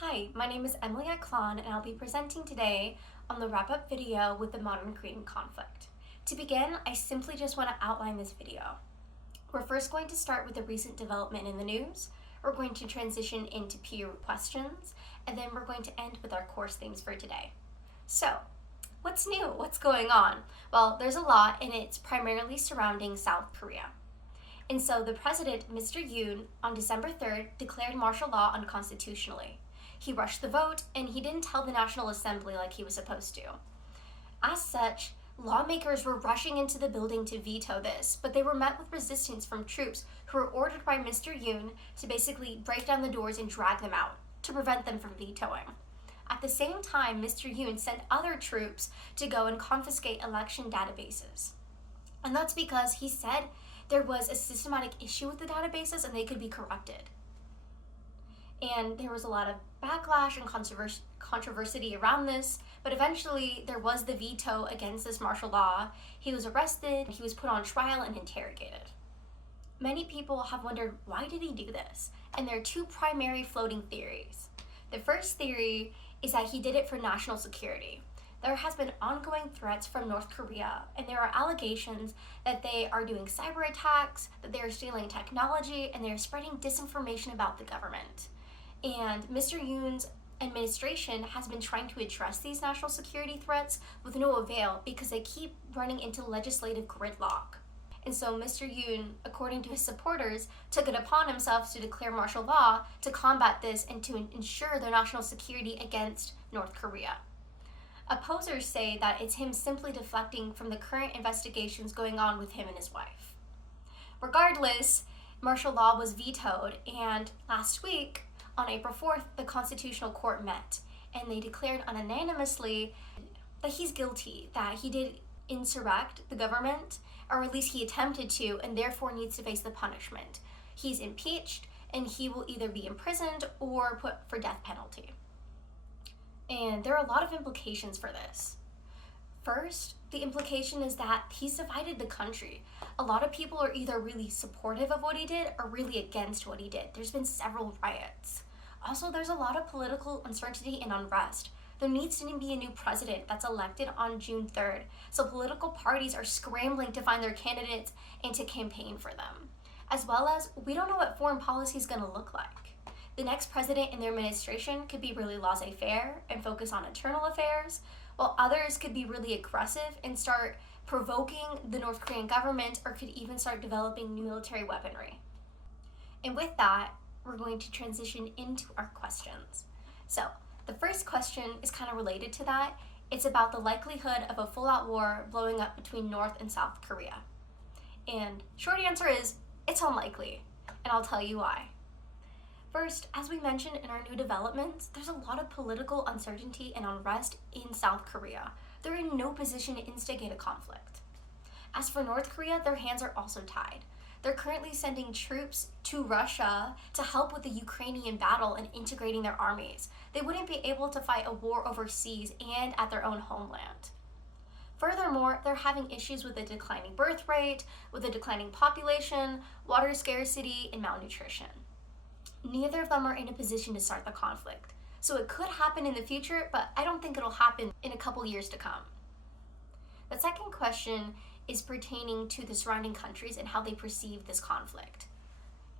Hi, my name is Emily Aklon, and I'll be presenting today on the wrap-up video with the modern Korean conflict. To begin, I simply just want to outline this video. We're first going to start with a recent development in the news, we're going to transition into peer questions, and then we're going to end with our course themes for today. So, what's new? What's going on? Well, there's a lot, and it's primarily surrounding South Korea. And so the president, Mr. Yoon, on December 3rd, declared martial law unconstitutionally. He rushed the vote, and he didn't tell the National Assembly like he was supposed to. As such, lawmakers were rushing into the building to veto this, but they were met with resistance from troops who were ordered by Mr. Yoon to basically break down the doors and drag them out to prevent them from vetoing. At the same time, Mr. Yoon sent other troops to go and confiscate election databases. And that's because he said there was a systematic issue with the databases and they could be corrupted. And there was a lot of backlash and controversy around this, but eventually there was the veto against this martial law. He was arrested, he was put on trial and interrogated. Many people have wondered, why did he do this? And there are two primary floating theories. The first theory is that he did it for national security. There has been ongoing threats from North Korea, and there are allegations that they are doing cyber attacks, that they are stealing technology, and they are spreading disinformation about the government. And Mr. Yoon's administration has been trying to address these national security threats with no avail because they keep running into legislative gridlock. And so Mr. Yoon, according to his supporters, took it upon himself to declare martial law to combat this and to ensure their national security against North Korea. Opposers say that it's him simply deflecting from the current investigations going on with him and his wife. Regardless, martial law was vetoed, and last week, on April 4th, the Constitutional Court met, and they declared unanimously that he's guilty, that he did insurrect the government, or at least he attempted to, and therefore needs to face the punishment. He's impeached, and he will either be imprisoned or put for death penalty. And there are a lot of implications for this. First, the implication is that he's divided the country. A lot of people are either really supportive of what he did or really against what he did. There's been several riots. Also, there's a lot of political uncertainty and unrest. There needs to be a new president that's elected on June 3rd, so political parties are scrambling to find their candidates and to campaign for them. As well as, we don't know what foreign policy is going to look like. The next president in their administration could be really laissez-faire and focus on internal affairs, while others could be really aggressive and start provoking the North Korean government or could even start developing new military weaponry. And with that, we're going to transition into our questions. So, the first question is kind of related to that. It's about the likelihood of a full-out war blowing up between North and South Korea. And short answer is, it's unlikely, and I'll tell you why. First, as we mentioned in our new developments, there's a lot of political uncertainty and unrest in South Korea. They're in no position to instigate a conflict. As for North Korea, their hands are also tied. They're currently sending troops to Russia to help with the Ukrainian battle and integrating their armies. They wouldn't be able to fight a war overseas and at their own homeland. Furthermore, they're having issues with a declining birth rate, with a declining population, water scarcity, and malnutrition. Neither of them are in a position to start the conflict. So it could happen in the future, but I don't think it'll happen in a couple years to come. The second question is pertaining to the surrounding countries and how they perceive this conflict.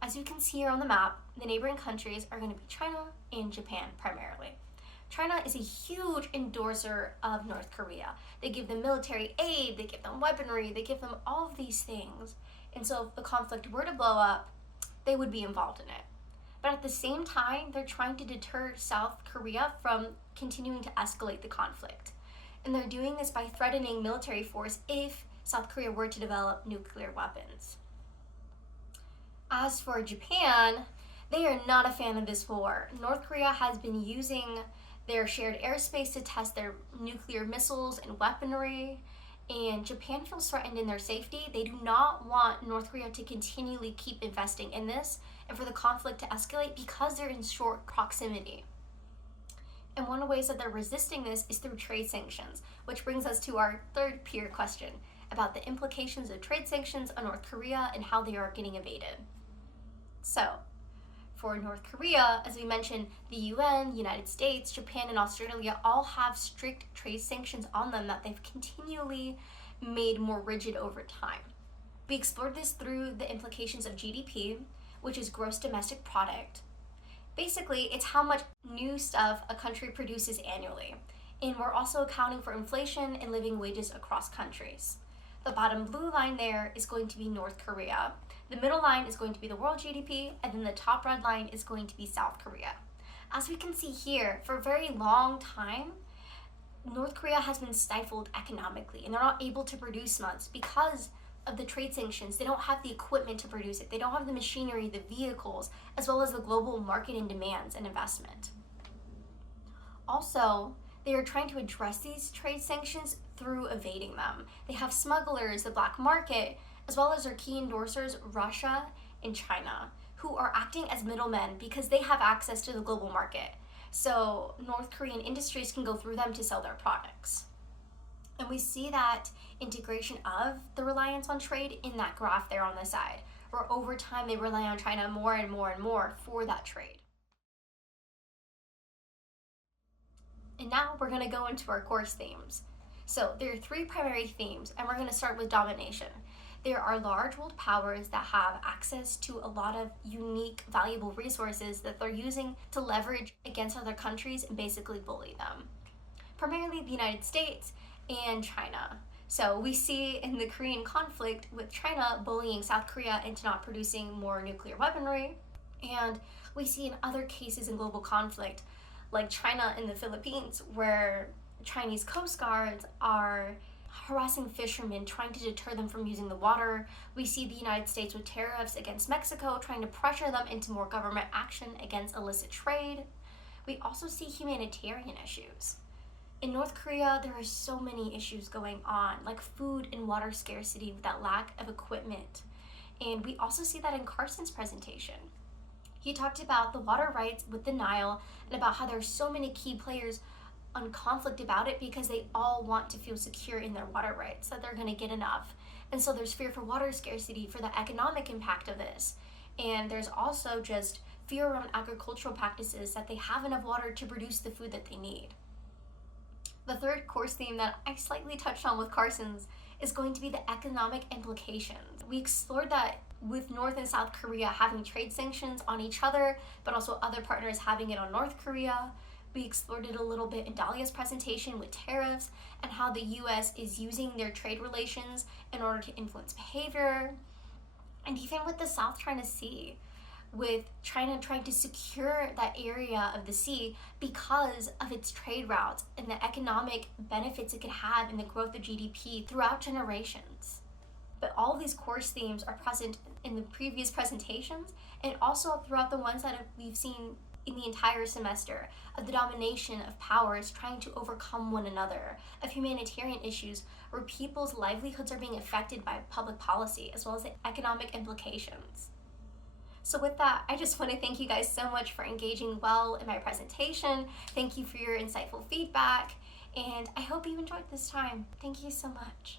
As you can see here on the map, the neighboring countries are going to be China and Japan primarily. China is a huge endorser of North Korea. They give them military aid, they give them weaponry, they give them all of these things. And so if the conflict were to blow up, they would be involved in it. But at the same time, they're trying to deter South Korea from continuing to escalate the conflict. And they're doing this by threatening military force if South Korea were to develop nuclear weapons. As for Japan, they are not a fan of this war. North Korea has been using their shared airspace to test their nuclear missiles and weaponry, and Japan feels threatened in their safety. They do not want North Korea to continually keep investing in this and for the conflict to escalate because they're in short proximity. And one of the ways that they're resisting this is through trade sanctions, which brings us to our third peer question about the implications of trade sanctions on North Korea and how they are getting evaded. So, for North Korea, as we mentioned, the UN, United States, Japan, and Australia all have strict trade sanctions on them that they've continually made more rigid over time. We explored this through the implications of GDP, which is gross domestic product. Basically, it's how much new stuff a country produces annually. And we're also accounting for inflation and living wages across countries. The bottom blue line there is going to be North Korea. The middle line is going to be the world GDP, and then the top red line is going to be South Korea. As we can see here, for a very long time, North Korea has been stifled economically, and they're not able to produce much because of the trade sanctions. They don't have the equipment to produce it. They don't have the machinery, the vehicles, as well as the global market and demands and investment. Also, they are trying to address these trade sanctions through evading them. They have smugglers, the black market, as well as their key endorsers, Russia and China, who are acting as middlemen because they have access to the global market. So North Korean industries can go through them to sell their products. And we see that integration of the reliance on trade in that graph there on the side, where over time they rely on China more and more and more for that trade. And now we're going to go into our course themes. So there are 3 primary themes, and we're going to start with domination. There are large world powers that have access to a lot of unique, valuable resources that they're using to leverage against other countries and basically bully them. Primarily the United States and China. So we see in the Korean conflict with China bullying South Korea into not producing more nuclear weaponry. And we see in other cases in global conflict, like China and the Philippines, where Chinese coast guards are harassing fishermen, trying to deter them from using the water. We see the United States with tariffs against Mexico, trying to pressure them into more government action against illicit trade. We also see humanitarian issues. In North Korea, there are so many issues going on, like food and water scarcity with that lack of equipment. And we also see that in Carson's presentation. He talked about the water rights with the Nile and about how there are so many key players on conflict about it because they all want to feel secure in their water rights, that they're going to get enough. And so there's fear for water scarcity, for the economic impact of this. And there's also just fear around agricultural practices, that they have enough water to produce the food that they need. The third course theme that I slightly touched on with Carson's is going to be the economic implications. We explored that with North and South Korea having trade sanctions on each other, but also other partners having it on North Korea. We explored it a little bit in Dahlia's presentation with tariffs and how the US is using their trade relations in order to influence behavior. And even with the South China Sea, with China trying to secure that area of the sea because of its trade routes and the economic benefits it could have in the growth of GDP throughout generations. But all of these course themes are present in the previous presentations and also throughout the ones that we've seen in the entire semester, of the domination of powers trying to overcome one another, of humanitarian issues where people's livelihoods are being affected by public policy, as well as the economic implications. So with that, I just want to thank you guys so much for engaging well in my presentation. Thank you for your insightful feedback, and I hope you enjoyed this time. Thank you so much.